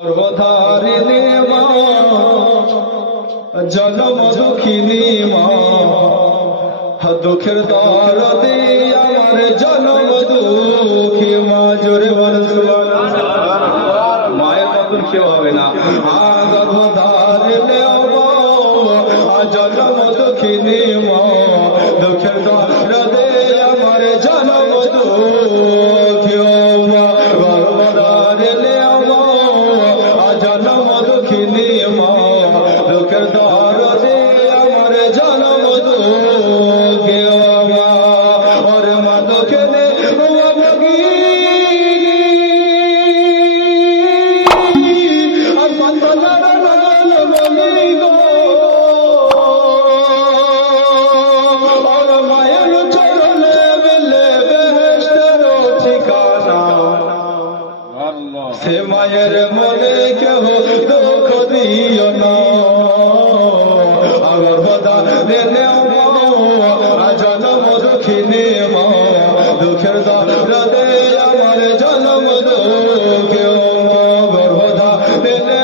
সর্বধারিণী মা জনম দুঃখিনী মা দুঃখের দরদে আমার জনম দুঃখী মা জোরে বলেন সুবহানাল্লাহ। মায়ের মতন কেউ হবে না। আর গর্ভধারিণী মা জনম দুঃখিনী মা দুঃখের দরদে আমার জনম দুঃখী মা গর্ভধারিণী জনম দুঃখিনী মা দুঃখের দরদে আমার জনম দুঃখী মা ওরে মা দুঃখিনী মায়ের চরণে মিলে বেহেশতের ঠিকানা সে মায়ের মনে কেহ দুঃখ দিও না। গর্ভধারিণী মা জনম দুঃখিনী মা দুঃখের দরদে আমার জনম দুঃখী মা গর্ভধারিণী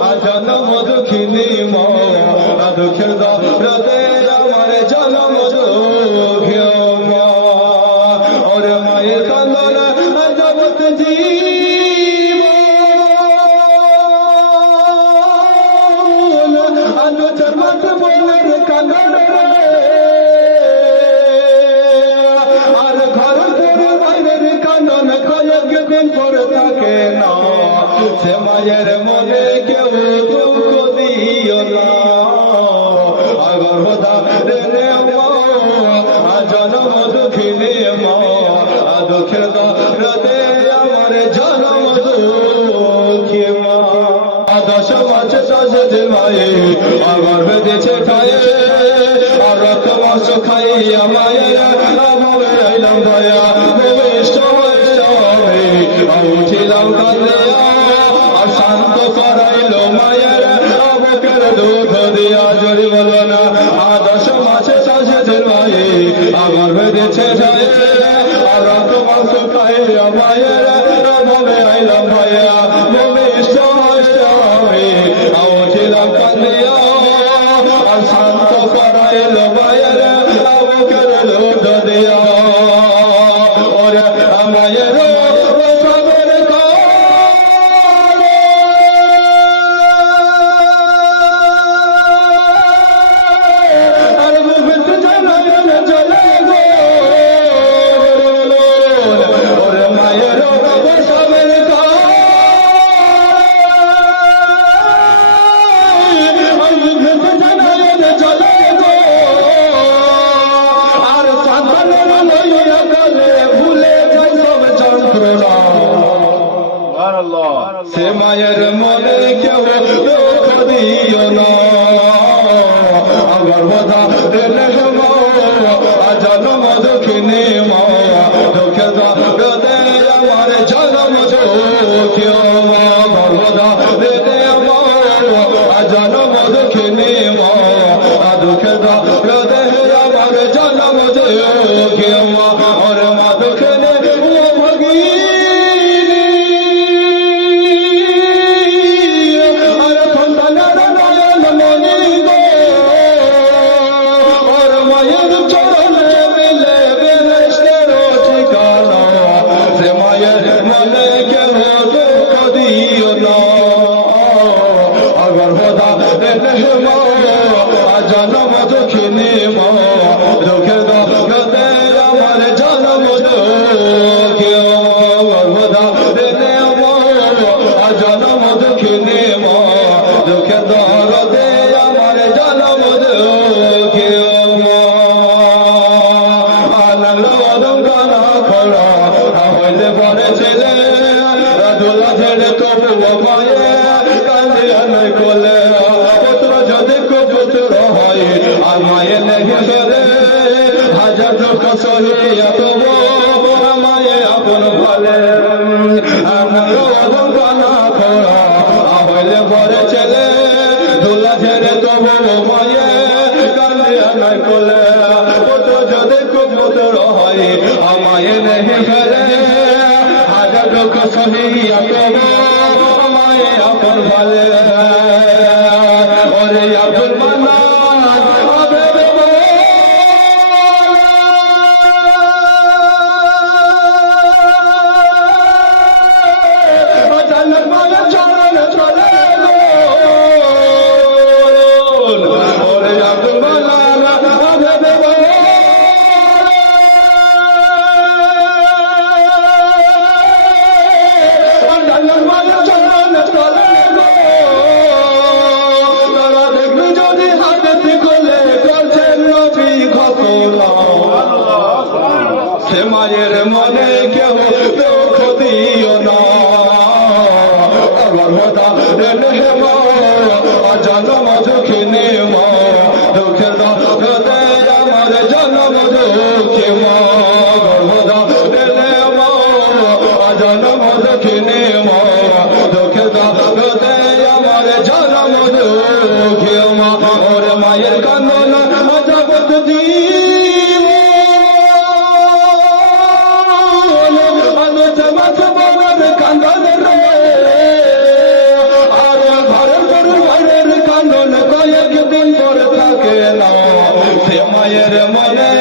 মা জনম দুঃখিনী মা দুঃখের দরদে আমার জনম দুঃখী মা ওরে মায়ের কান্দন জগৎ জীব জগৎ বলের কান্দন আর ঘর থেকে বাইরের কান্দন কয়েকদিন পরে থাকে না সে মায়ের মনে কেউ দুঃখ দিও না। গর্ভধারিণী মা জনম দুঃখিনী মা দুঃখের দরদে আমার জনম দুঃখী মা। 10 মাস 10 দিন মায়ে গর্ভে দিয়েছে খায়ে আর রক্ত মাংস খাইয়া মায়ের ভাবে আইলাম দয়া ভূমিষ্ঠ হয়ে আমি উঠিলাম কাঁদিয়া আর শান্ত করাইলো মায়ের বুকের দুধ দিয়া জড়ি বলো না। 10 মাস 10 দিন মায়ে গর্ভে দিয়েছে খায়ে আর রক্ত মাংস খাইয়া মায়ের ভাবে আইলাম দয়া ভূমিষ্ঠ হয়ে আমি উঠিলাম কাঁদিয়া আর শান্ত করাইলো মায়ের বুকের দুধ দিয়া ওরে মায়ের সে মায়ের মনে কেউ দুঃখ দিও না। গর্ভধারিণী মা জনম দুঃখিনী মা দুঃখের দরদে আমার জনম দুঃখী মা গর্ভধারিণী মা জনম দুঃখিনী মা দুঃখের দরদে আমার জনম দুঃখী মা ওরে মা দুঃখিনী জনম দুঃখিনী মা দুঃখের দরদে আমার জনম দুঃখী গর্ভধারিণী মা জনম দুঃখিনী মা দুঃখের দরদে আমার জনম দুঃখী আনন্দনা খোলা হইলে পরে ছেলে দোলা ছেড়ে তবু মায়ে কান্দিয়া নাই কোলে পুত্র যদি পুত্র হয় আর মায়ে লেগে ধরে হাজার দুঃখ সহিয়া তবু মায়ে আপন ভালে আনন্দনা খোলা হইলে পরে ছেলে দোলা ছেড়ে তবু মায়ে কান্দিয়া নাই কোলে পুত্র যদি পুত্র হয় আর মায়ে লেগে ধরে হাজার দুঃখ সহিয়া তবু ভালে ওরে আব্দুল মান্নান আবেদ জান্নাত মায়ের চরণে চলে ওরে আব্দুল মান্নান আবেদ মায়ের মনে কেউ দুঃখ দিও না গর্ভদা মা জন্ম দুঃখিনী মা দুঃখের হৃদে আমার জন্ম দুঃখী মা গর্ভদা মা জন্ম দুঃখিনী মা দুঃখের হৃদে আমার জন্ম দুঃখী মা ওরে মায়ের কান্দনা জগৎ জীব মায়ের মনে